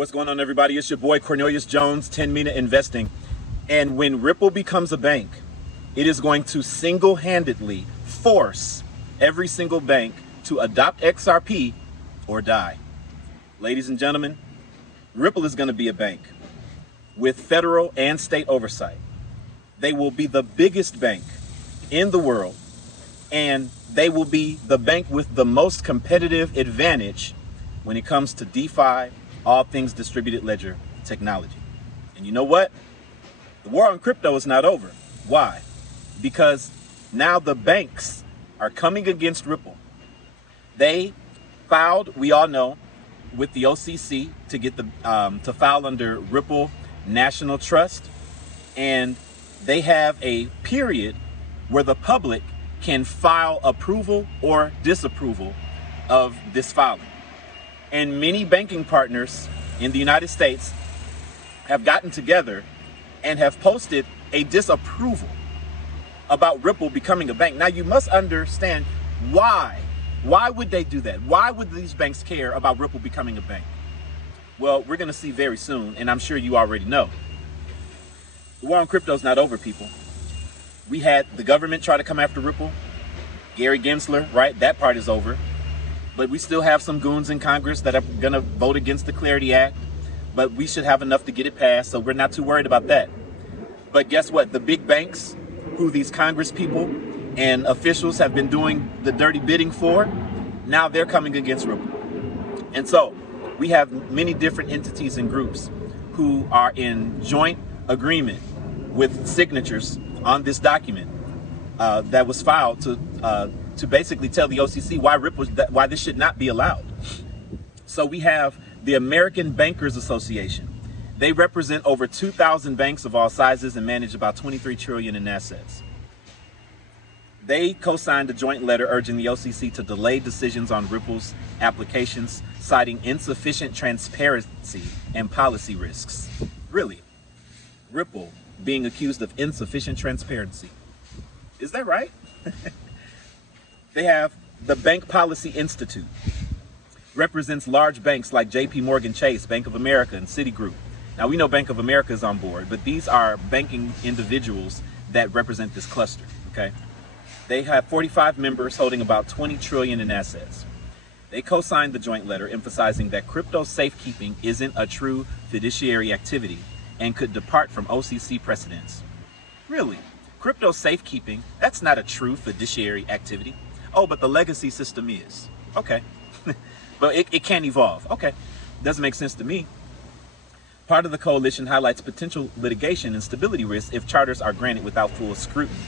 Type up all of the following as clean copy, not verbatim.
What's going on, everybody? It's your boy Cornelius Jones, 10 Mina Investing. And when Ripple becomes a bank, it is going to single-handedly force every single bank to adopt XRP or die. Ladies and gentlemen, Ripple is going to be a bank with federal and state oversight. They will be the biggest bank in the world, and they will be the bank with the most competitive advantage when it comes to DeFi, all things distributed ledger technology. And you know what? The war on crypto is not over. Why? Because now the banks are coming against Ripple. They filed, we all know, with the OCC to get the to file under Ripple National Trust, and they have a period where the public can file approval or disapproval of this filing. And many banking partners in the United States have gotten together and have posted a disapproval about Ripple becoming a bank. Now, you must understand why. Why would they do that? Why would these banks care about Ripple becoming a bank? Well, we're going to see very soon, and I'm sure you already know. The war on crypto is not over, people. We had the government try to come after Ripple. Gary Gensler, right? That part is over. But we still have some goons in Congress that are going to vote against the Clarity Act. But we should have enough to get it passed, so we're not too worried about that. But guess what? The big banks, who these Congress people and officials have been doing the dirty bidding for, now they're coming against Ripple. And so we have many different entities and groups who are in joint agreement with signatures on this document that was filed to basically tell the OCC why this should not be allowed. So we have the American Bankers Association. They represent over 2,000 banks of all sizes and manage about 23 trillion in assets. They co-signed a joint letter urging the OCC to delay decisions on Ripple's applications, citing insufficient transparency and policy risks. Really? Ripple being accused of insufficient transparency. Is that right? They have the Bank Policy Institute. Represents large banks like JP Morgan Chase, Bank of America, and Citigroup. Now, we know Bank of America is on board, but these are banking individuals that represent this cluster, okay? They have 45 members holding about 20 trillion in assets. They co-signed the joint letter emphasizing that crypto safekeeping isn't a true fiduciary activity and could depart from OCC precedents. Really? Crypto safekeeping, that's not a true fiduciary activity. Oh, but the legacy system is. Okay. But it can't evolve. Okay. Doesn't make sense to me. Part of the coalition highlights potential litigation and stability risks if charters are granted without full scrutiny.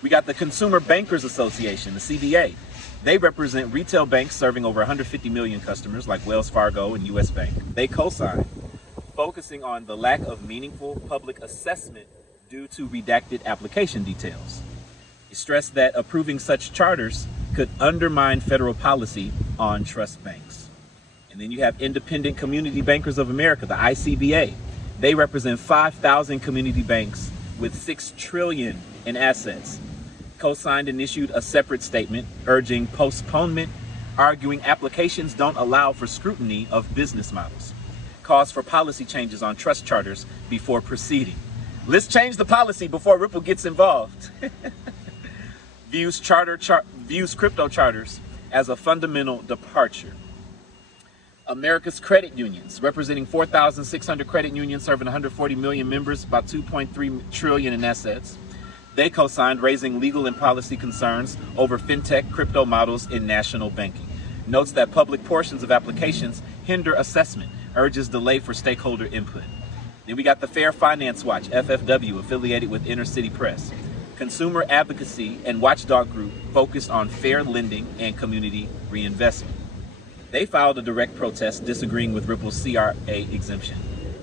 We got the Consumer Bankers Association, the CBA. They represent retail banks serving over 150 million customers like Wells Fargo and US Bank. They co-signed, focusing on the lack of meaningful public assessment due to redacted application details. He stressed that approving such charters could undermine federal policy on trust banks. And then you have Independent Community Bankers of America, the ICBA. They represent 5,000 community banks with 6 trillion in assets. Co-signed and issued a separate statement urging postponement, arguing applications don't allow for scrutiny of business models. Calls for policy changes on trust charters before proceeding. Let's change the policy before Ripple gets involved. Views crypto charters as a fundamental departure. America's credit unions, representing 4,600 credit unions serving 140 million members, about 2.3 trillion in assets. They co-signed, raising legal and policy concerns over fintech crypto models in national banking. Notes that public portions of applications hinder assessment, urges delay for stakeholder input. Then we got the Fair Finance Watch, FFW, affiliated with Inner City Press. Consumer advocacy and watchdog group focused on fair lending and community reinvestment. They filed a direct protest disagreeing with Ripple's CRA exemption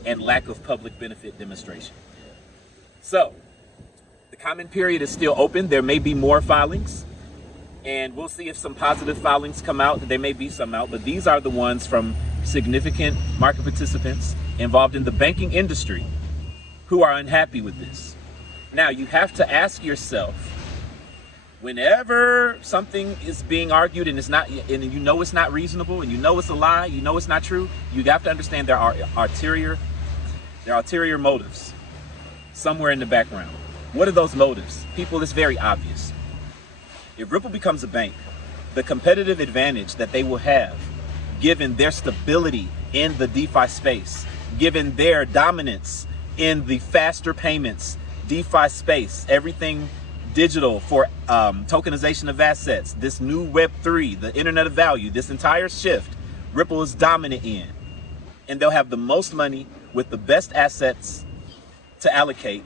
and lack of public benefit demonstration. So, the comment period is still open. There may be more filings, and we'll see if some positive filings come out. There may be some out, but these are the ones from significant market participants involved in the banking industry who are unhappy with this. Now, you have to ask yourself, Whenever something is being argued and it's not, and you know it's not reasonable, and you know it's a lie, you know it's not true, you have to understand there are ulterior motives somewhere in the background. What are those motives? People, it's very obvious. If Ripple becomes a bank, the competitive advantage that they will have, given their stability in the DeFi space, given their dominance in the faster payments, DeFi space, everything digital for tokenization of assets, this new Web3, the Internet of Value, this entire shift, Ripple is dominant in. And they'll have the most money with the best assets to allocate,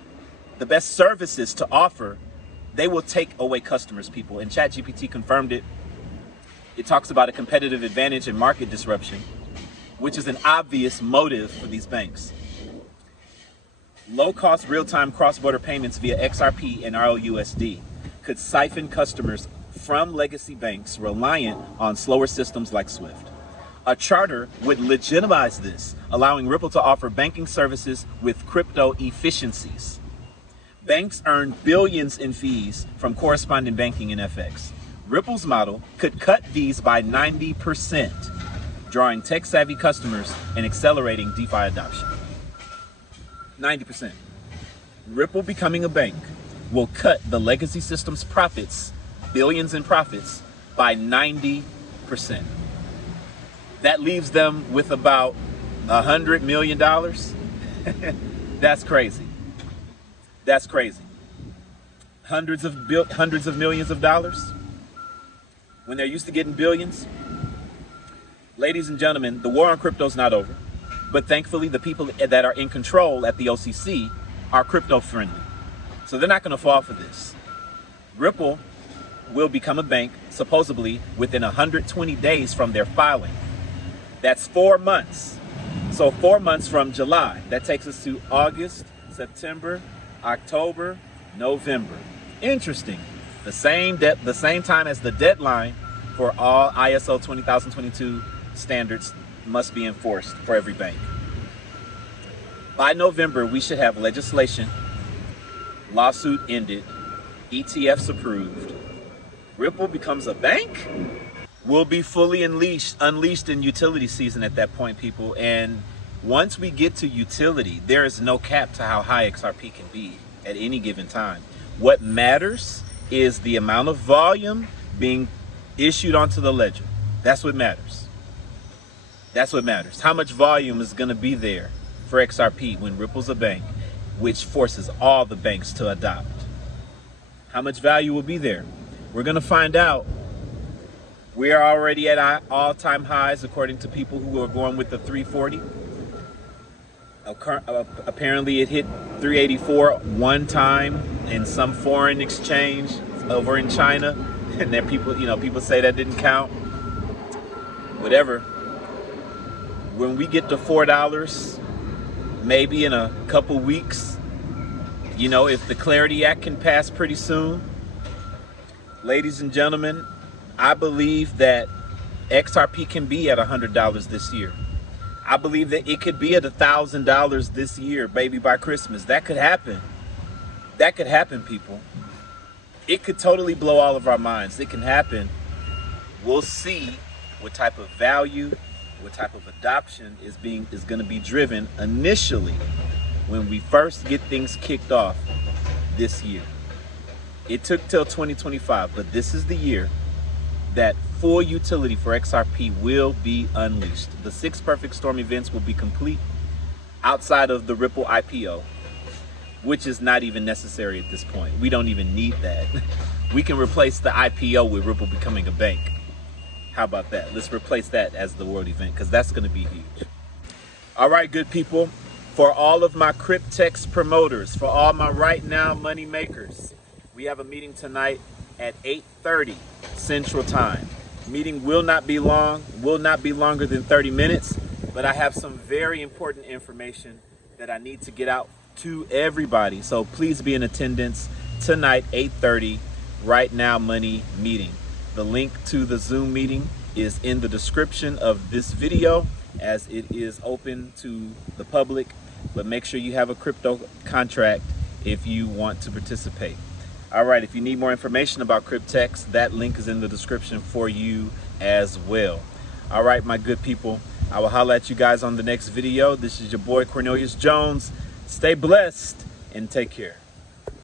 the best services to offer. They will take away customers, people. And ChatGPT confirmed it. It talks about a competitive advantage and market disruption, which is an obvious motive for these banks. Low-cost real-time cross-border payments via XRP and RLUSD could siphon customers from legacy banks reliant on slower systems like SWIFT. A charter would legitimize this, allowing Ripple to offer banking services with crypto efficiencies. Banks earn billions in fees from correspondent banking and FX. Ripple's model could cut fees by 90%, drawing tech-savvy customers and accelerating DeFi adoption. 90%. Ripple becoming a bank will cut the legacy system's profits, billions in profits, by 90%. That leaves them with about $100 million. That's crazy. That's crazy. Hundreds of millions of dollars when they're used to getting billions. Ladies and gentlemen, the war on crypto is not over. But thankfully, the people that are in control at the OCC are crypto friendly. So they're not going to fall for this. Ripple will become a bank supposedly within 120 days from their filing. That's 4 months. So 4 months from July. That takes us to August, September, October, November. Interesting. The same time as the deadline for all ISO 20022 standards must be enforced for every bank. By November, we should have legislation, lawsuit ended, ETFs approved. Ripple becomes a bank? We'll be fully unleashed in utility season at that point, people. And once we get to utility, there is no cap to how high XRP can be at any given time. What matters is the amount of volume being issued onto the ledger. That's what matters. That's what matters. How much volume is going to be there for XRP when Ripple's a bank, which forces all the banks to adopt? How much value will be there? We're going to find out. We are already at all-time highs, according to people who are going with the 340. Apparently, it hit 384 one time in some foreign exchange over in China, and then people say that didn't count. Whatever. When we get to $4, maybe in a couple weeks, if the Clarity Act can pass pretty soon, ladies and gentlemen, I believe that XRP can be at $100 this year. I believe that it could be at $1,000 this year, baby, by Christmas. That could happen. That could happen, people. It could totally blow all of our minds. It can happen. We'll see what type of value, what type of adoption is going to be driven initially when we first get things kicked off this year. It took till 2025, but this is the year that full utility for XRP will be unleashed. The 6 perfect storm events will be complete outside of the Ripple IPO, which is not even necessary at this point. We don't even need that. We can replace the IPO with Ripple becoming a bank. How about that? Let's replace that as the world event, because that's going to be huge. All right, good people. For all of my Cryptex promoters, for all my right now money makers, we have a meeting tonight at 8:30 Central Time. Meeting will not be long, will not be longer than 30 minutes, but I have some very important information that I need to get out to everybody. So please be in attendance tonight, 8:30, Right Now Money meeting. The link to the Zoom meeting is in the description of this video, as it is open to the public, but make sure you have a crypto contract if you want to participate. All right, if you need more information about Cryptex, that link is in the description for you as well. All right, my good people, I will holler at you guys on the next video. This is your boy Cornelius Jones. Stay blessed and take care.